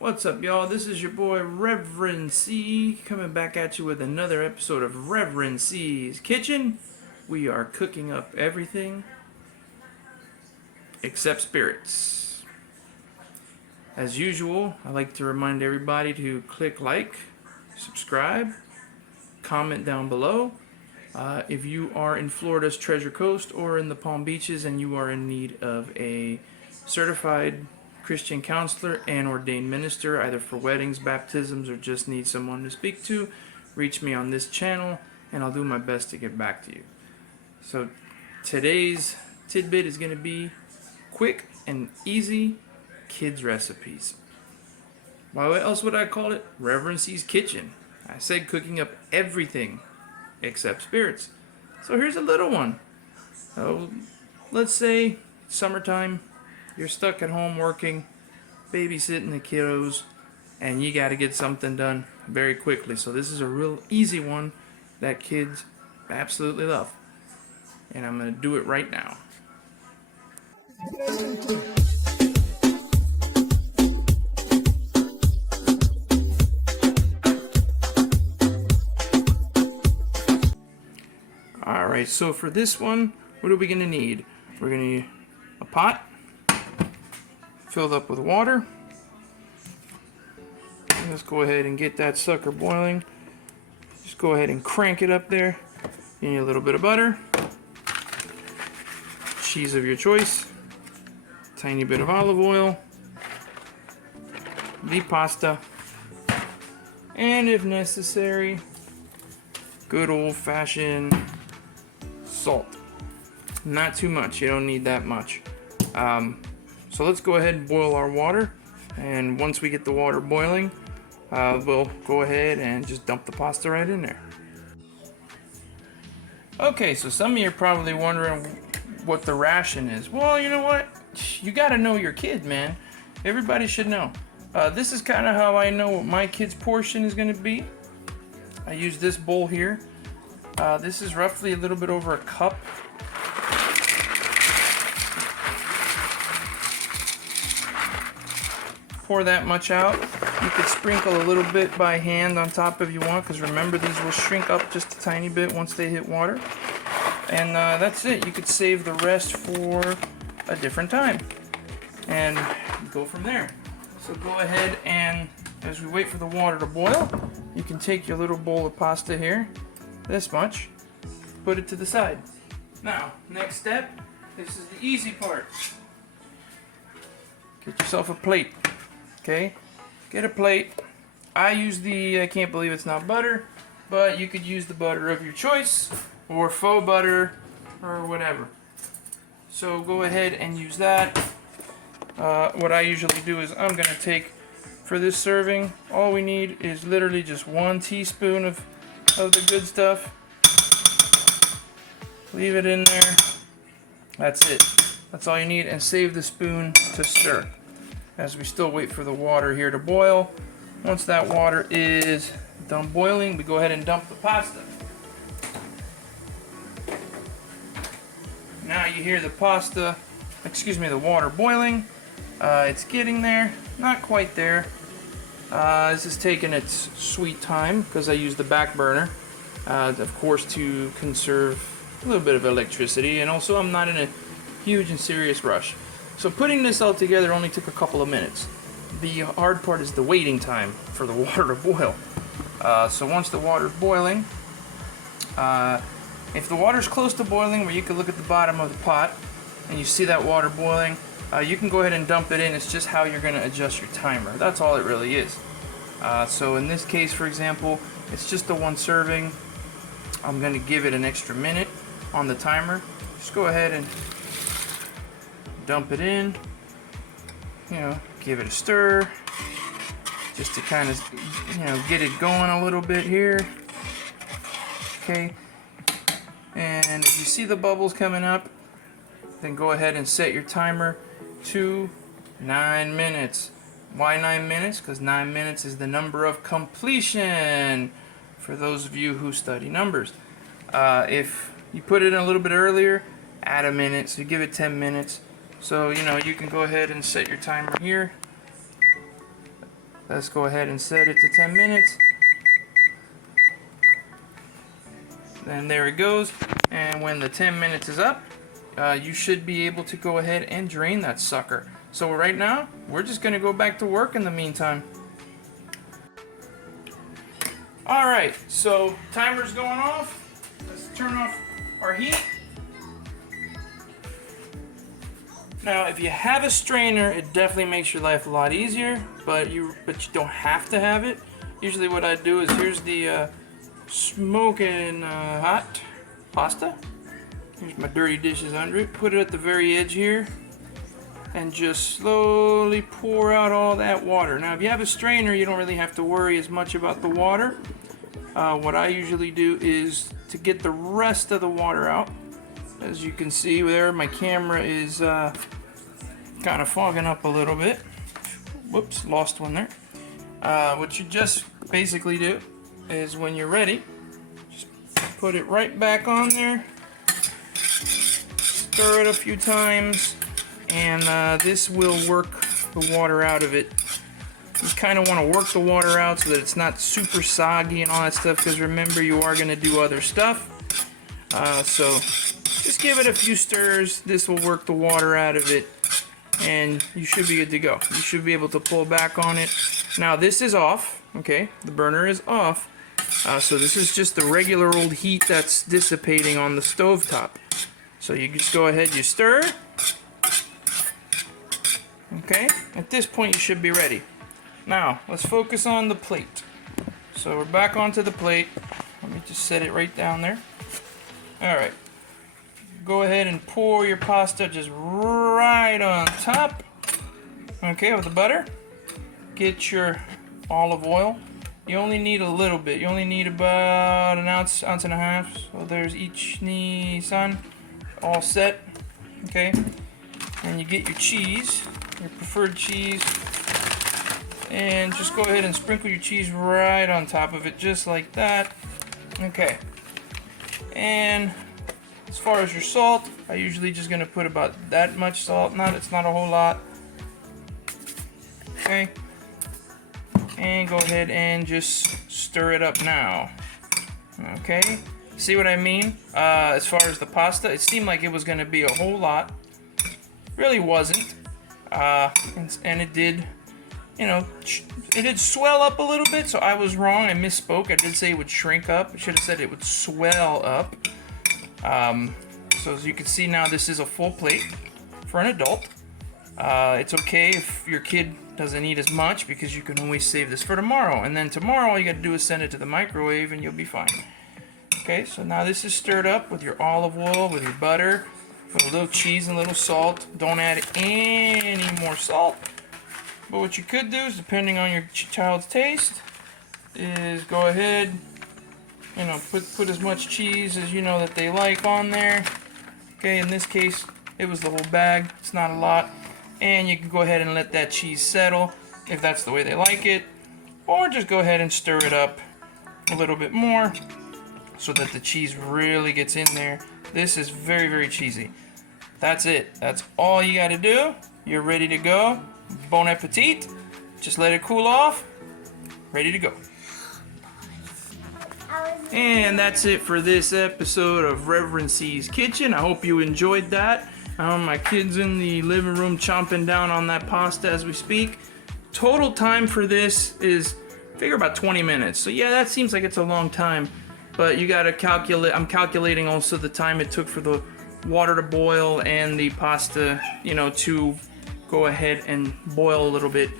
What's up, y'all? This is your boy Reverend C coming back at you with another episode of Reverend C's Kitchen. We are cooking up everything except spirits. As usual, I like to remind everybody to click like, subscribe, comment down below. If you are in Florida's Treasure Coast or in the Palm Beaches and you are in need of a certified Christian counselor and ordained minister, either for weddings, baptisms, or just need someone to speak to, reach me on this channel and I'll do my best to get back to you. So today's tidbit is going to be quick and easy kids recipes. Why else would I call it Reverend C's Kitchen? I said cooking up everything except spirits. So here's a little one. Let's say summertime, you're stuck at home working, babysitting the kiddos, and you got to get something done very quickly. So this is a real easy one that kids absolutely love. And I'm going to do it right now. Alright, so for this one, what are we going to need? We're going to need a pot filled up with water. Let's go ahead and get that sucker boiling. Just go ahead and crank it up there. You need a little bit of butter, cheese of your choice, tiny bit of olive oil, the pasta, and if necessary, good old-fashioned salt. Not too much, you don't need that much. So let's go ahead and boil our water, and once we get the water boiling, we'll go ahead and just dump the pasta right in there. Okay, so some of you are probably wondering what the ration is. Well, you know what? You gotta know your kid, man. Everybody should know. This is kind of how I know what my kid's portion is gonna be. I use this bowl here. This is roughly a little bit over a cup. Pour that much out. You could sprinkle a little bit by hand on top if you want, because remember, these will shrink up just a tiny bit once they hit water. And that's it. You could save the rest for a different time and go from there. So go ahead, and as we wait for the water to boil, you can take your little bowl of pasta here, this much, put it to the side. Now, next step, this is the easy part. Get yourself a plate. Okay, get a plate. I use I can't believe it's not butter, but you could use the butter of your choice, or faux butter, or whatever. So go ahead and use that. What I usually do is I'm gonna take, for this serving, all we need is literally just 1 teaspoon of the good stuff. Leave it in there. That's it. That's all you need, and save the spoon to stir as we still wait for the water here to boil. Once that water is done boiling, we go ahead and dump the pasta. Now you hear the water boiling. It's getting there, not quite there. This is taking its sweet time because I use the back burner, of course, to conserve a little bit of electricity, and also I'm not in a huge and serious rush. So putting this all together only took a couple of minutes. The hard part is the waiting time for the water to boil. So once the water's boiling, if the water's close to boiling, where you can look at the bottom of the pot and you see that water boiling, you can go ahead and dump it in. It's just how you're going to adjust your timer. That's all it really is. So in this case, for example, it's just the 1 serving. I'm going to give it an extra minute on the timer. Just go ahead and dump it in, give it a stir, just to kind of, get it going a little bit here. Okay, and if you see the bubbles coming up, then go ahead and set your timer to 9 minutes. Why 9 minutes? Because 9 minutes is the number of completion for those of you who study numbers. If you put it in a little bit earlier, add a minute, so you give it 10 minutes. So, you can go ahead and set your timer here. Let's go ahead and set it to 10 minutes. And there it goes. And when the 10 minutes is up, you should be able to go ahead and drain that sucker. So right now, we're just going to go back to work in the meantime. Alright, so timer's going off. Let's turn off our heat. Now, if you have a strainer, it definitely makes your life a lot easier, but you don't have to have it. Usually what I do is, here's the smoking hot pasta. Here's my dirty dishes under it. Put it at the very edge here and just slowly pour out all that water. Now, if you have a strainer, you don't really have to worry as much about the water. What I usually do is to get the rest of the water out. As you can see there, my camera is kind of fogging up a little bit. Whoops, lost one there. What you just basically do is, when you're ready, just put it right back on there, stir it a few times, and this will work the water out of it. You kind of want to work the water out so that it's not super soggy and all that stuff, because remember, you are going to do other stuff. So just give it a few stirs. This will work the water out of it, and you should be good to go. You should be able to pull back on it. Now, this is off, okay? The burner is off. So this is just the regular old heat that's dissipating on the stove top. So you just go ahead, you stir. Okay? At this point, you should be ready. Now, let's focus on the plate. So we're back onto the plate. Let me just set it right down there. Alright. Go ahead and pour your pasta just right on top. Okay, with the butter. Get your olive oil. You only need a little bit. You only need about an ounce, ounce and a half. So there's each Nissan all set. Okay. And you get your cheese, your preferred cheese. And just go ahead and sprinkle your cheese right on top of it, just like that. Okay. And as far as your salt, I usually just gonna put about that much salt. It's not a whole lot. Okay. And go ahead and just stir it up now. Okay. See what I mean? As far as the pasta, it seemed like it was gonna be a whole lot. Really wasn't. And it did, you know, it did swell up a little bit, so I was wrong. I misspoke. I did say it would shrink up. I should have said it would swell up. So as you can see now, this is a full plate for an adult. It's okay if your kid doesn't eat as much, because you can always save this for tomorrow. And then tomorrow, all you gotta do is send it to the microwave and you'll be fine. Okay, so now this is stirred up with your olive oil, with your butter, with a little cheese and a little salt. Don't add any more salt. But what you could do is, depending on your child's taste, is go ahead, you know, put as much cheese as you know that they like on there. Okay, in this case, it was the whole bag. It's not a lot. And you can go ahead and let that cheese settle if that's the way they like it. Or just go ahead and stir it up a little bit more so that the cheese really gets in there. This is very, very cheesy. That's it. That's all you gotta do. You're ready to go. Bon appetit. Just let it cool off. Ready to go. And that's it for this episode of Reverend C's Kitchen. I hope you enjoyed that. My kid's in the living room chomping down on that pasta as we speak. Total time for this is, figure about 20 minutes. So yeah, that seems like it's a long time. But you gotta calculate, I'm calculating also the time it took for the water to boil and the pasta, you know, to go ahead and boil a little bit.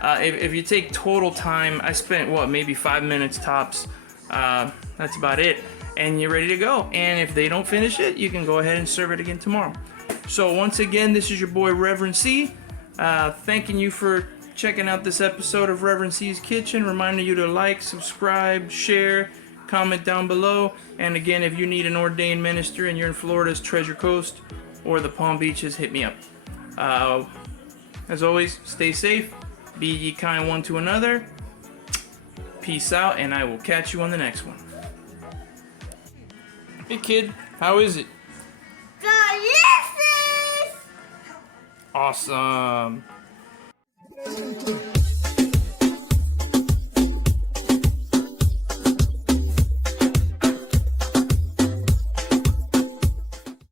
If you take total time, I spent, what, maybe 5 minutes tops. That's about it. And you're ready to go. And if they don't finish it, you can go ahead and serve it again tomorrow. So once again, this is your boy Reverend C. Thanking you for checking out this episode of Reverend C's Kitchen. Reminding you to like, subscribe, share, comment down below. And again, if you need an ordained minister and you're in Florida's Treasure Coast or the Palm Beaches, hit me up. As always, stay safe, be ye kind one to another. Peace out, and I will catch you on the next one. Hey kid, how is it? Delicious! Awesome.